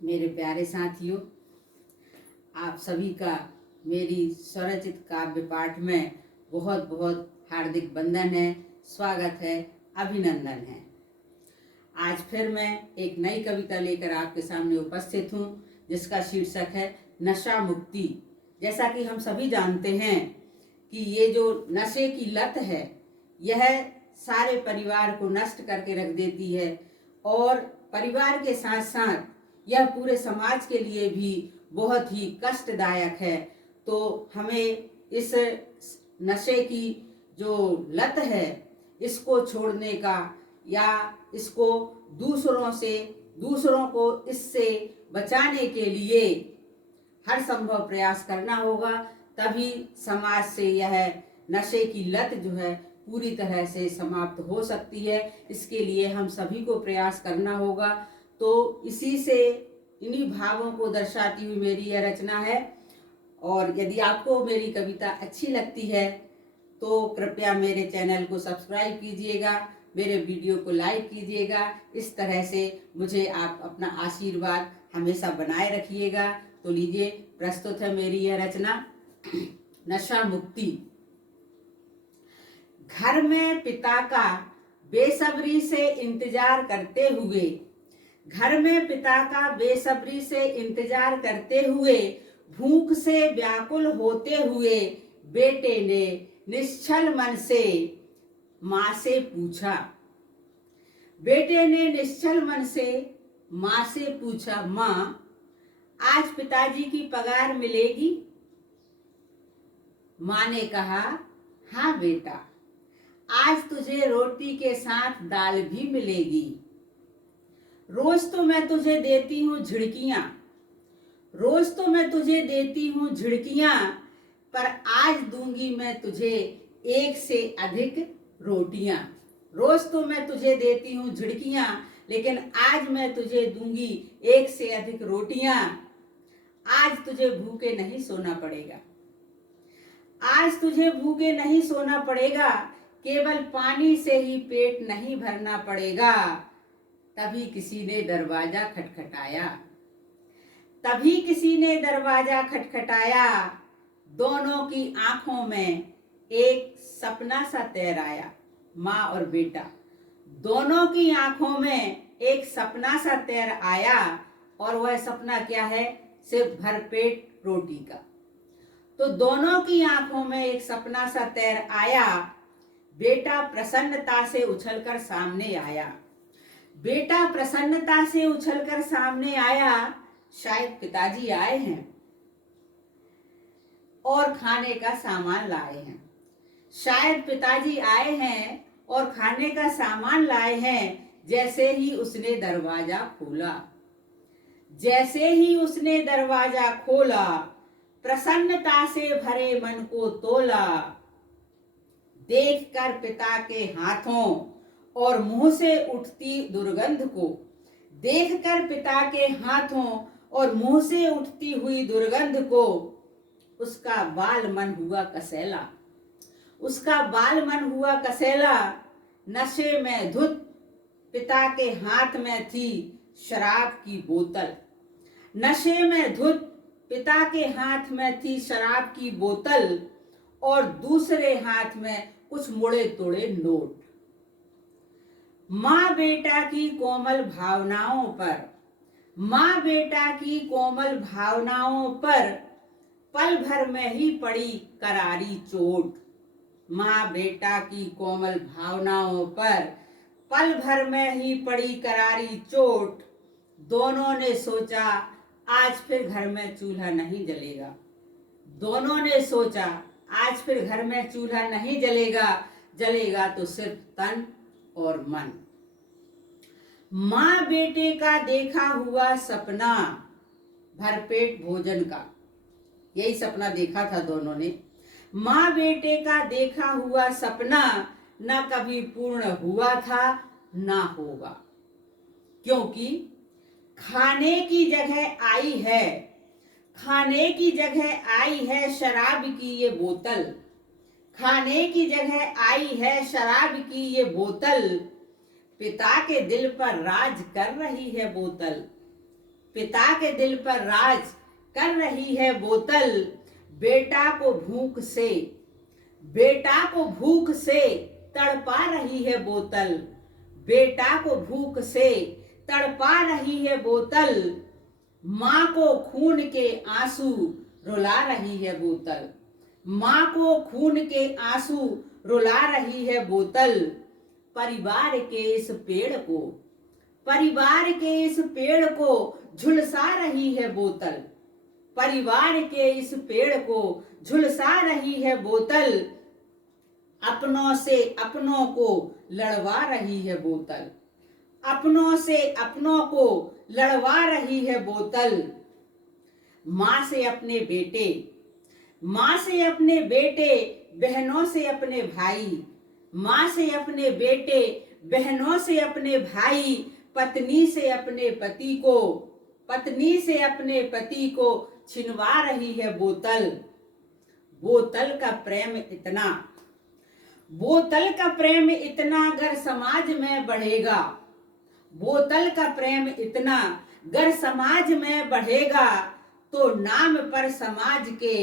मेरे प्यारे साथियों, आप सभी का मेरी स्वरचित काव्य पाठ में बहुत बहुत हार्दिक वंदन है, स्वागत है, अभिनंदन है। आज फिर मैं एक नई कविता लेकर आपके सामने उपस्थित हूँ, जिसका शीर्षक है नशा मुक्ति। जैसा कि हम सभी जानते हैं कि ये जो नशे की लत है, यह सारे परिवार को नष्ट करके रख देती है और परिवार के साथ साथ यह पूरे समाज के लिए भी बहुत ही कष्टदायक है। तो हमें इस नशे की जो लत है, इसको छोड़ने का या इसको दूसरों को इससे बचाने के लिए हर संभव प्रयास करना होगा। तभी समाज से यह नशे की लत जो है पूरी तरह से समाप्त हो सकती है। इसके लिए हम सभी को प्रयास करना होगा। तो इन्हीं भावों को दर्शाती हुई मेरी यह रचना है। और यदि आपको मेरी कविता अच्छी लगती है तो कृपया मेरे चैनल को सब्सक्राइब कीजिएगा, मेरे वीडियो को लाइक कीजिएगा। इस तरह से मुझे आप अपना आशीर्वाद हमेशा बनाए रखिएगा। तो लीजिए, प्रस्तुत है मेरी यह रचना नशा मुक्ति। घर में पिता का बेसब्री से इंतजार करते हुए, घर में पिता का बेसब्री से इंतजार करते हुए, भूख से व्याकुल होते हुए बेटे ने निश्चल मन से माँ से पूछा। बेटे ने निश्चल मन से माँ से पूछा, माँ आज पिताजी की पगार मिलेगी? माँ ने कहा, हाँ बेटा, आज तुझे रोटी के साथ दाल भी मिलेगी। रोज तो मैं तुझे देती हूँ झिड़कियां, रोज तो मैं तुझे देती हूँ झिड़कियां, पर आज दूंगी मैं तुझे एक से अधिक रोटियां। रोज तो मैं तुझे देती हूँ झिड़कियां, लेकिन आज मैं तुझे दूंगी एक से अधिक रोटियां। आज तुझे भूखे नहीं सोना पड़ेगा, आज तुझे भूखे नहीं सोना पड़ेगा, केवल पानी से ही पेट नहीं भरना पड़ेगा। तभी किसी ने दरवाजा खटखटाया, तभी किसी ने दरवाजा खटखटाया। दोनों की आंखों में एक सपना सा तैर आया। माँ और बेटा दोनों की आंखों में एक सपना सा तैर आया। और वह सपना क्या है? सिर्फ भरपेट रोटी का। तो दोनों की आंखों में एक सपना सा तैर आया। बेटा प्रसन्नता से उछलकर सामने आया, बेटा प्रसन्नता से उछलकर सामने आया। शायद पिताजी आए हैं और खाने का सामान लाए हैं, शायद पिताजी आए हैं और खाने का सामान लाए हैं। जैसे ही उसने दरवाजा खोला, जैसे ही उसने दरवाजा खोला, प्रसन्नता से भरे मन को तोला। देखकर पिता के हाथों और मुंह से उठती दुर्गंध को, देखकर पिता के हाथों और मुंह से उठती हुई दुर्गंध को, उसका बाल मन हुआ कसैला, उसका बाल मन हुआ कसैला। नशे में धुत पिता के हाथ में थी शराब की बोतल, नशे में धुत पिता के हाथ में थी शराब की बोतल, और दूसरे हाथ में कुछ मुड़े तोड़े नोट। माँ बेटा की कोमल भावनाओं पर, माँ बेटा की कोमल भावनाओं पर पल भर में ही पड़ी करारी चोट। माँ बेटा की कोमल भावनाओं पर पल भर में ही पड़ी करारी चोट। दोनों ने सोचा आज फिर घर में चूल्हा नहीं जलेगा, दोनों ने सोचा आज फिर घर में चूल्हा नहीं जलेगा, जलेगा तो सिर्फ तन और मन। माँ बेटे का देखा हुआ सपना भरपेट भोजन का, यही सपना देखा था दोनों ने। माँ बेटे का देखा हुआ सपना न कभी पूर्ण हुआ था ना होगा, क्योंकि खाने की जगह आई है, खाने की जगह आई है शराब की ये बोतल, खाने की जगह आई है शराब की ये बोतल। पिता के दिल पर राज कर रही है बोतल, पिता के दिल पर राज कर रही है बोतल, बेटा को भूख से, बेटा को भूख से तड़पा रही है बोतल, बेटा को भूख से तड़पा रही है बोतल, माँ को खून के आंसू रुला रही है बोतल, माँ को खून के आंसू रुला रही है बोतल, परिवार के इस पेड़ को, परिवार के इस पेड़ को झुलसा रही है बोतल, परिवार के इस पेड़ को झुलसा रही है बोतल, अपनों से अपनों को लड़वा रही है बोतल, अपनों से अपनों को लड़वा रही है बोतल, माँ से अपने बेटे, माँ से अपने बेटे, बहनों से अपने भाई, माँ से अपने बेटे, बहनों से अपने भाई, पत्नी से अपने पति को, पत्नी से अपने पति को छिनवा रही है बोतल। बोतल का प्रेम इतना, बोतल का प्रेम इतना अगर समाज में बढ़ेगा, बोतल का प्रेम इतना अगर समाज में बढ़ेगा तो नाम पर समाज के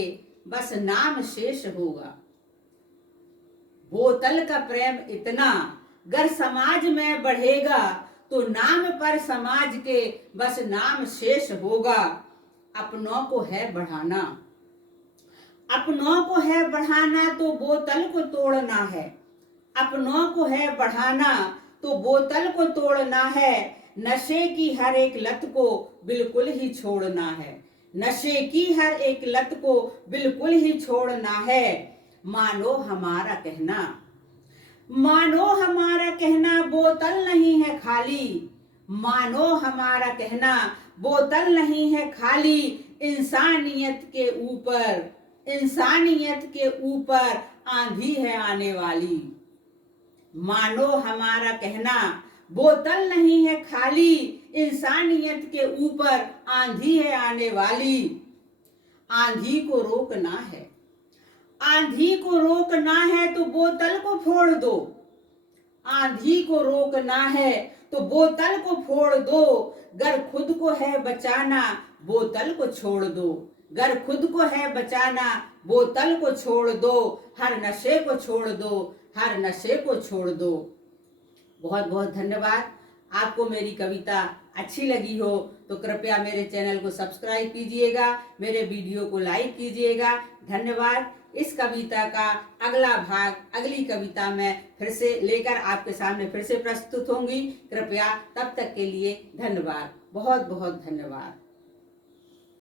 बस नाम शेष होगा। बोतल का प्रेम इतना अगर समाज में बढ़ेगा तो नाम पर समाज के बस नाम शेष होगा। अपनों को है बढ़ाना, अपनों को है बढ़ाना तो बोतल को तोड़ना है, अपनों को है बढ़ाना तो बोतल को तोड़ना है, नशे की हर एक लत को बिल्कुल ही छोड़ना है, नशे की हर एक लत को बिल्कुल ही छोड़ना है। मानो हमारा कहना, मानो हमारा कहना बोतल नहीं है खाली, मानो हमारा कहना बोतल नहीं है खाली, इंसानियत के ऊपर, इंसानियत के ऊपर आंधी है आने वाली। मानो हमारा कहना बोतल नहीं है खाली, इंसानियत के ऊपर आंधी है आने वाली। आंधी को रोकना है, आंधी को रोकना है तो बोतल को फोड़ दो, आंधी को रोकना है तो बोतल को फोड़ दो, गर खुद को है बचाना बोतल को छोड़ दो, गर खुद को है बचाना बोतल को छोड़ दो, हर नशे को छोड़ दो, हर नशे को छोड़ दो। बहुत बहुत धन्यवाद। आपको मेरी कविता अच्छी लगी हो तो कृपया मेरे चैनल को सब्सक्राइब कीजिएगा, मेरे वीडियो को लाइक कीजिएगा। धन्यवाद। इस कविता का अगला भाग अगली कविता में फिर से लेकर आपके सामने फिर से प्रस्तुत होंगी। कृपया तब तक के लिए धन्यवाद, बहुत बहुत धन्यवाद।